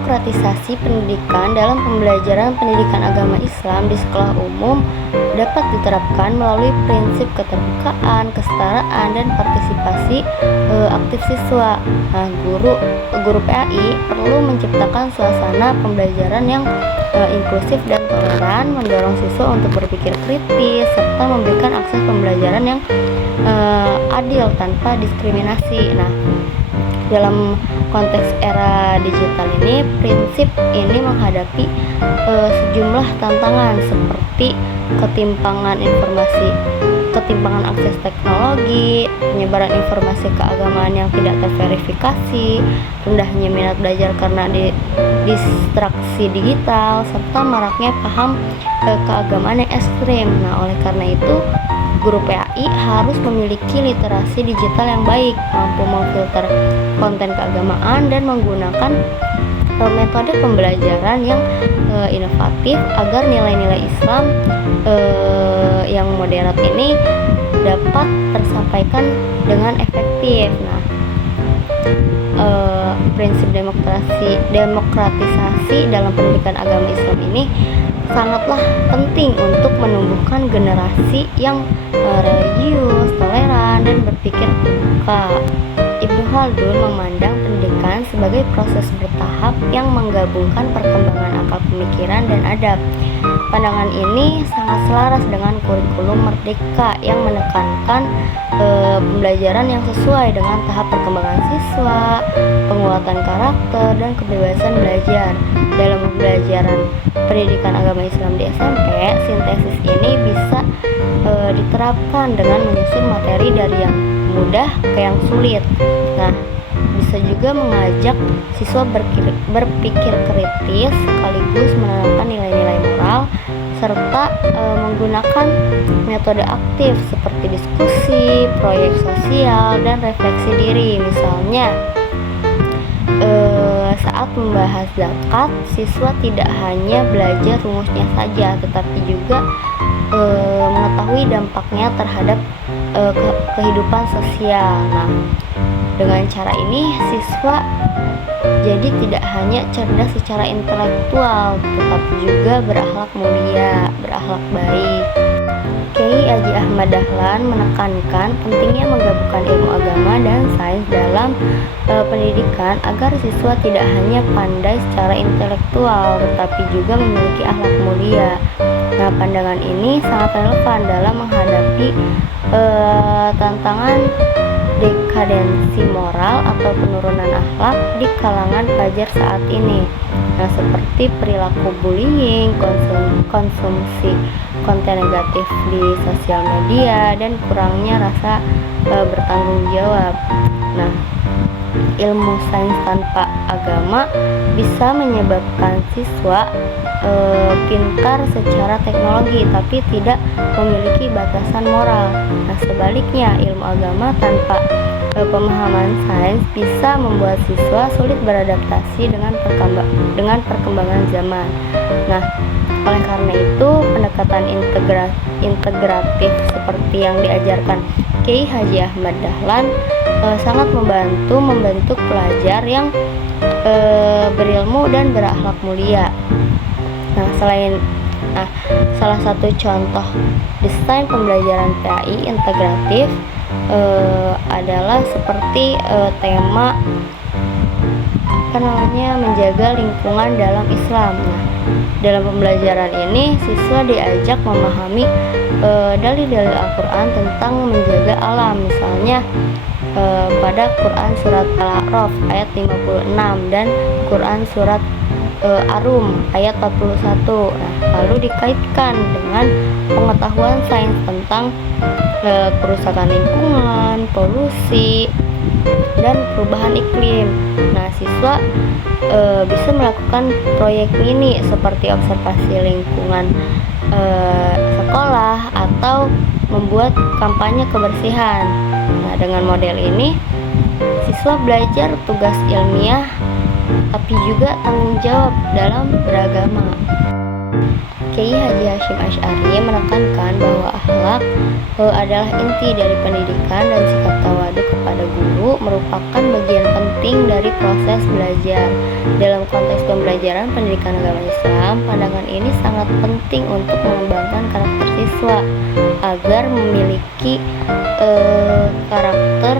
Demokratisasi pendidikan dalam pembelajaran pendidikan agama Islam di sekolah umum dapat diterapkan melalui prinsip keterbukaan, kesetaraan, dan partisipasi aktif siswa. Nah, guru PAI perlu menciptakan suasana pembelajaran yang inklusif dan toleran, mendorong siswa untuk berpikir kritis, serta memberikan akses pembelajaran yang adil tanpa diskriminasi. Nah, dalam konteks era digital ini, prinsip ini menghadapi sejumlah tantangan seperti ketimpangan akses teknologi, penyebaran informasi keagamaan yang tidak terverifikasi, rendahnya minat belajar karena distraksi digital, serta maraknya paham keagamaan yang ekstrim. Nah, oleh karena itu, guru PAI harus memiliki literasi digital yang baik, mampu memfilter konten keagamaan, dan menggunakan metode pembelajaran yang inovatif agar nilai-nilai Islam yang moderat ini dapat tersampaikan dengan efektif. Nah, prinsip demokratisasi dalam pendidikan agama Islam ini sangatlah penting untuk menumbuhkan generasi yang religius, toleran, dan berpikir terbuka. Ibnu Khaldun memandang pendidikan sebagai proses bertahap yang menggabungkan perkembangan akal pemikiran dan adab. Pandangan ini sangat selaras dengan kurikulum Merdeka yang menekankan pembelajaran yang sesuai dengan tahap perkembangan siswa, penguatan karakter, dan kebebasan belajar. Dalam pembelajaran pendidikan agama Islam di SMP, sintesis ini bisa diterapkan dengan menyusun materi dari yang mudah ke yang sulit. Nah, bisa juga mengajak siswa berpikir kritis sekaligus menanamkan nilai-nilai moral, serta menggunakan metode aktif seperti diskusi, proyek sosial, dan refleksi diri. Misalnya, saat membahas zakat, siswa tidak hanya belajar rumusnya saja, tetapi juga mengetahui dampaknya terhadap kehidupan sosial. Nah, dengan cara ini siswa jadi tidak hanya cerdas secara intelektual, tetapi juga berakhlak mulia, berakhlak baik. Kiai Haji Ahmad Dahlan menekankan pentingnya menggabungkan ilmu agama dan sains dalam pendidikan agar siswa tidak hanya pandai secara intelektual, tetapi juga memiliki akhlak mulia. Nah, pandangan ini sangat relevan dalam menghadapi tantangan dekadensi moral atau penurunan akhlak di kalangan pelajar saat ini. Nah, seperti perilaku bullying, konsumsi konten negatif di sosial media, dan kurangnya rasa bertanggung jawab. Nah, ilmu sains tanpa agama bisa menyebabkan siswa pintar secara teknologi tapi tidak memiliki batasan moral. Nah, sebaliknya, ilmu agama tanpa pemahaman sains bisa membuat siswa sulit beradaptasi dengan perkembangan zaman. Nah, oleh karena itu, pendekatan integratif seperti yang diajarkan Kiai Haji Ahmad Dahlan sangat membentuk pelajar yang berilmu dan berakhlak mulia. Nah, salah satu contoh desain pembelajaran PAI integratif adalah seperti tema menjaga lingkungan dalam Islam. Nah, dalam pembelajaran ini siswa diajak memahami dalil-dalil Al-Quran tentang menjaga alam. Misalnya pada Quran surat Al-A'raf ayat 56 dan Quran surat Arum ayat 41. Nah, lalu dikaitkan dengan pengetahuan sains tentang kerusakan lingkungan, polusi, dan perubahan iklim. Nah, siswa bisa melakukan proyek mini seperti observasi lingkungan sekolah atau membuat kampanye kebersihan. Nah, dengan model ini siswa belajar tugas ilmiah tapi juga tanggung jawab dalam beragama. Kiai Haji Hasyim Asy'ari menekankan bahwa akhlak adalah inti dari pendidikan dan sikap tawadu kepada guru merupakan bagian penting penting dari proses belajar. Dalam konteks pembelajaran pendidikan agama Islam, pandangan ini sangat penting untuk mengembangkan karakter siswa agar memiliki karakter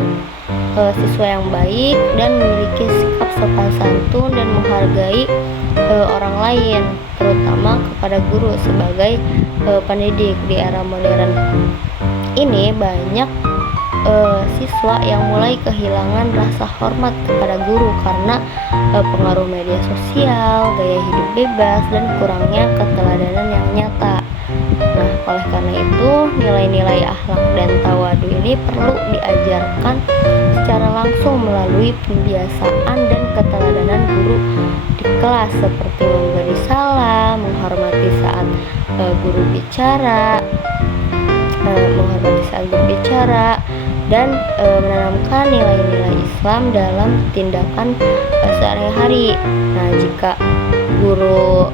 siswa yang baik dan memiliki sikap sopan santun dan menghargai orang lain, terutama kepada guru sebagai pendidik. Di era modern ini banyak siswa yang mulai kehilangan rasa hormat kepada guru karena pengaruh media sosial, gaya hidup bebas, dan kurangnya keteladanan yang nyata. Nah, oleh karena itu, nilai-nilai akhlak dan tawadu ini perlu diajarkan secara langsung melalui pembiasaan dan keteladanan guru di kelas, seperti memberi salam, menghormati saat guru bicara, dan menanamkan nilai-nilai Islam dalam tindakan sehari-hari. Nah, jika guru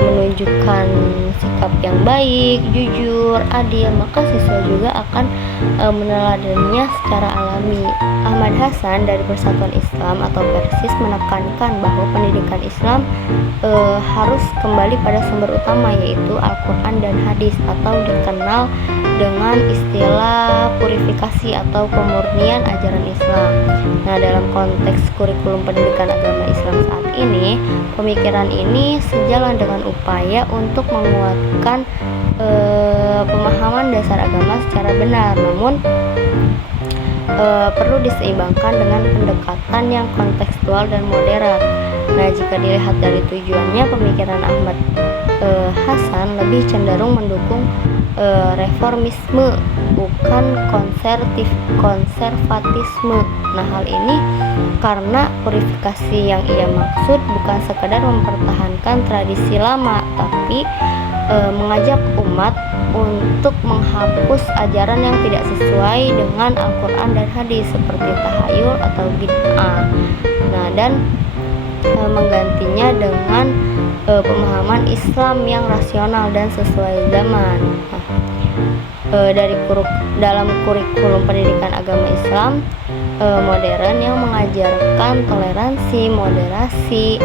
menunjukkan sikap yang baik, jujur, adil, maka siswa juga akan meneladaninya secara alami. Ahmad Hasan dari Persatuan Islam atau Persis menekankan bahwa pendidikan Islam harus kembali pada sumber utama, yaitu Al-Quran dan Hadis, atau dikenal dengan istilah purifikasi atau pemurnian ajaran Islam. Nah, dalam konteks kurikulum pendidikan agama Islam saat ini, pemikiran ini sejalan dengan upaya untuk menguatkan pemahaman dasar agama secara benar, namun perlu diseimbangkan dengan pendekatan yang kontekstual dan modern. Nah, jika dilihat dari tujuannya, pemikiran Ahmad Hasan lebih cenderung mendukung reformisme, bukan konservatisme. Nah, hal ini karena purifikasi yang ia maksud bukan sekadar mempertahankan tradisi lama, tapi mengajak umat untuk menghapus ajaran yang tidak sesuai dengan Al-Quran dan Hadis seperti tahayul atau bid'ah. Nah, dan menggantinya dengan pemahaman Islam yang rasional dan sesuai zaman. Nah, dalam kurikulum pendidikan agama Islam modern yang mengajarkan toleransi, moderasi,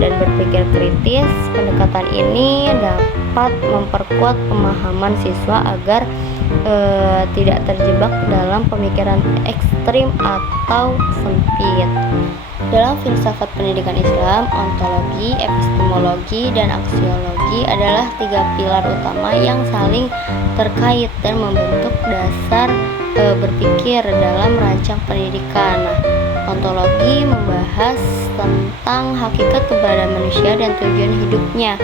dan berpikir kritis, pendekatan ini dapat memperkuat pemahaman siswa agar tidak terjebak dalam pemikiran ekstrim atau sempit. Dalam filsafat pendidikan Islam, ontologi, epistemologi, dan aksiologi adalah 3 pilar utama yang saling terkait dan membentuk dasar berpikir dalam merancang pendidikan. Nah, ontologi membahas tentang hakikat keberadaan manusia dan tujuan hidupnya.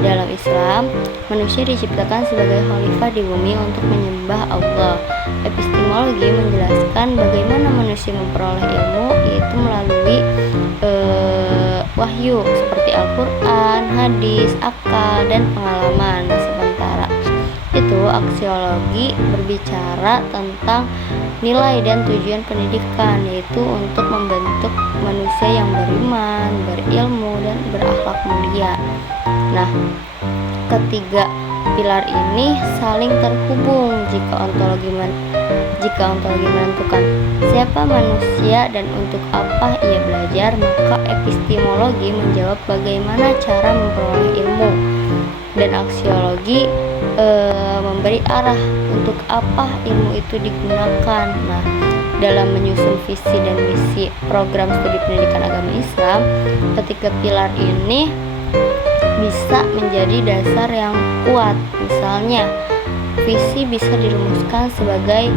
Dalam Islam, manusia diciptakan sebagai khalifah di bumi untuk menyembah Allah. Epistemologi menjelaskan bagaimana manusia memperoleh ilmu, yaitu melalui wahyu seperti Al-Quran, hadis, akal, dan pengalaman. Nah, sementara itu aksiologi berbicara tentang nilai dan tujuan pendidikan, yaitu untuk membentuk manusia yang beriman, berilmu, dan berakhlak mulia. Nah, ketiga pilar ini saling terhubung. Jika ontologi menentukan siapa manusia dan untuk apa ia belajar, maka epistemologi menjawab bagaimana cara memperoleh ilmu, dan aksiologi memberi arah untuk apa ilmu itu digunakan. Nah, dalam menyusun visi dan misi program studi pendidikan agama Islam, ketiga pilar ini bisa menjadi dasar yang kuat. Misalnya, visi bisa dirumuskan sebagai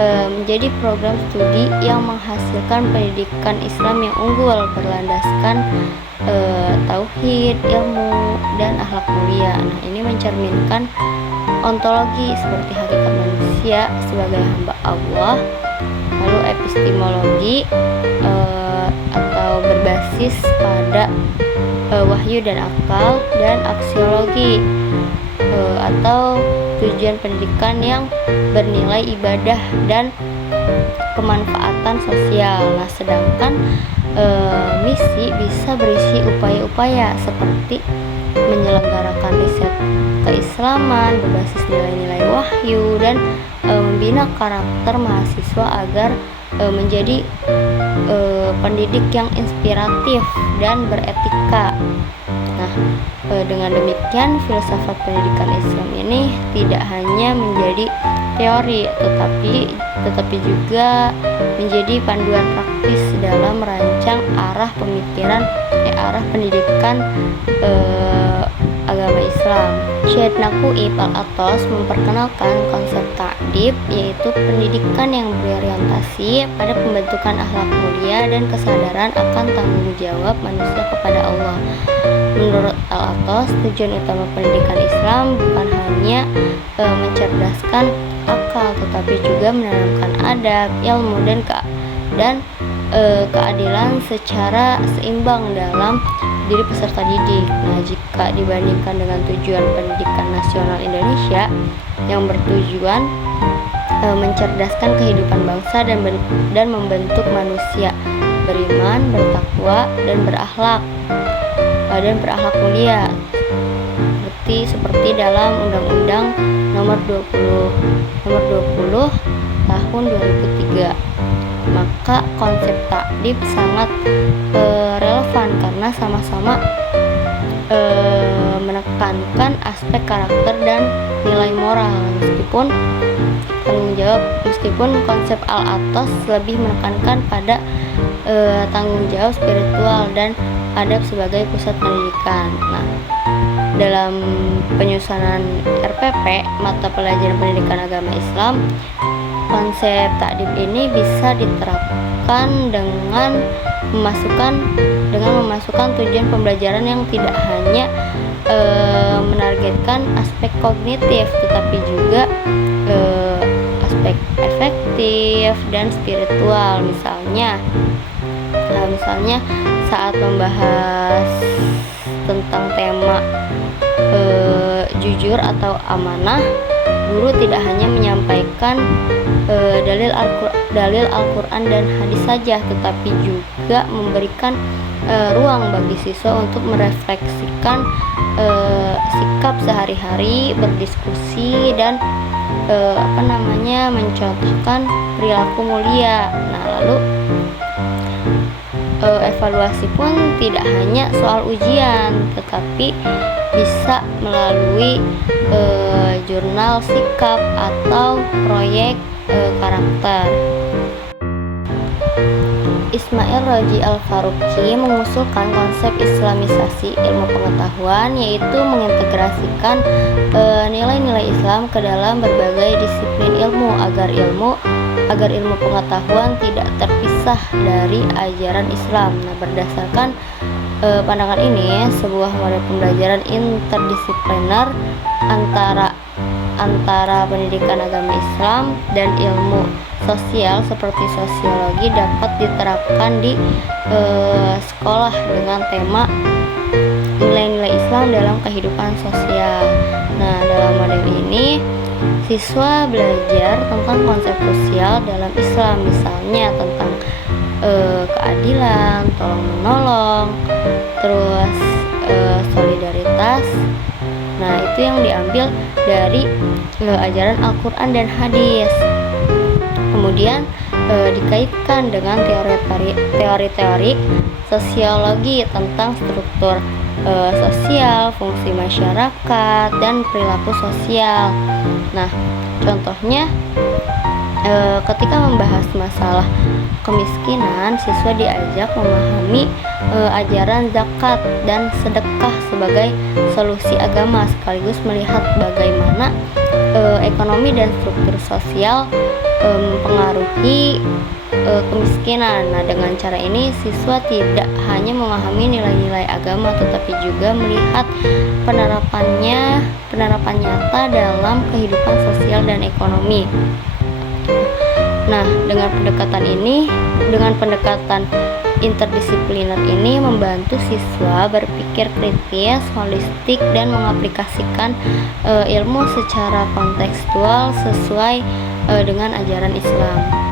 menjadi program studi yang menghasilkan pendidikan Islam yang unggul, berlandaskan tauhid, ilmu, dan akhlak mulia. Nah, ini mencerminkan ontologi seperti hakikat manusia sebagai hamba Allah. Lalu epistemologi atau berbasis pada wahyu dan akal, dan aksiologi atau tujuan pendidikan yang bernilai ibadah dan kemanfaatan sosial. Nah, sedangkan misi bisa berisi upaya-upaya seperti menyelenggarakan riset keislaman berbasis nilai-nilai wahyu dan membina karakter mahasiswa agar menjadi pendidik yang inspiratif dan beretika. Nah, dengan demikian filsafat pendidikan Islam ini tidak hanya menjadi teori, tetapi juga menjadi panduan praktis dalam merancang arah pemikiran, arah pendidikan agama Islam. Syed Naqib Al-Athos memperkenalkan konsep ta'dib, yaitu pendidikan yang berorientasi pada pembentukan akhlak mulia dan kesadaran akan tanggung jawab manusia kepada Allah. Menurut Al-Athos, tujuan utama pendidikan Islam bukan hanya mencerdaskan akal, tetapi juga menanamkan adab, ilmu, dan keadilan secara seimbang dalam diri peserta didik. Nah, jika dibandingkan dengan tujuan pendidikan nasional Indonesia yang bertujuan mencerdaskan kehidupan bangsa dan membentuk manusia beriman, bertakwa, dan berakhlak mulia, seperti dalam Undang-Undang Nomor 20 Tahun 2003. Maka konsep ta'dib sangat relevan karena sama-sama menekankan aspek karakter dan nilai moral. Meskipun konsep Al-Athos lebih menekankan pada tanggung jawab spiritual dan adab sebagai pusat pendidikan. Nah, dalam penyusunan RPP mata pelajaran pendidikan agama Islam, konsep ta'dib ini bisa diterapkan dengan memasukkan tujuan pembelajaran yang tidak hanya menargetkan aspek kognitif, tetapi juga aspek efektif dan spiritual. Misalnya saat membahas tentang tema jujur atau amanah, guru tidak hanya menyampaikan dalil Al-Quran dan hadis saja, tetapi juga memberikan ruang bagi siswa untuk merefleksikan sikap sehari-hari, berdiskusi, dan mencontohkan perilaku mulia. Nah, lalu evaluasi pun tidak hanya soal ujian, tetapi bisa melalui jurnal sikap atau proyek karakter. Ismail Raji Al-Faruqi mengusulkan konsep Islamisasi ilmu pengetahuan, yaitu mengintegrasikan nilai-nilai Islam ke dalam berbagai disiplin ilmu agar ilmu pengetahuan tidak terpisah dari ajaran Islam. Nah, berdasarkan pandangan ini, sebuah model pembelajaran interdisipliner antara pendidikan agama Islam dan ilmu sosial seperti sosiologi dapat diterapkan di sekolah dengan tema nilai-nilai Islam dalam kehidupan sosial. Nah, dalam model ini siswa belajar tentang konsep sosial dalam Islam, misalnya tentang keadilan, tolong menolong, terus solidaritas. Nah, itu yang diambil dari ajaran Al-Quran dan hadis. Kemudian dikaitkan dengan teori-teori sosiologi tentang struktur sosial, fungsi masyarakat, dan perilaku sosial. Nah, contohnya ketika membahas masalah kemiskinan, siswa diajak memahami ajaran zakat dan sedekah sebagai solusi agama, sekaligus melihat bagaimana ekonomi dan struktur sosial mempengaruhi kemiskinan. Nah, dengan cara ini siswa tidak hanya memahami nilai-nilai agama, tetapi juga melihat penerapan nyata dalam kehidupan sosial dan ekonomi. Nah, dengan pendekatan interdisipliner ini membantu siswa berpikir kritis, holistik, dan mengaplikasikan ilmu secara kontekstual sesuai dengan ajaran Islam.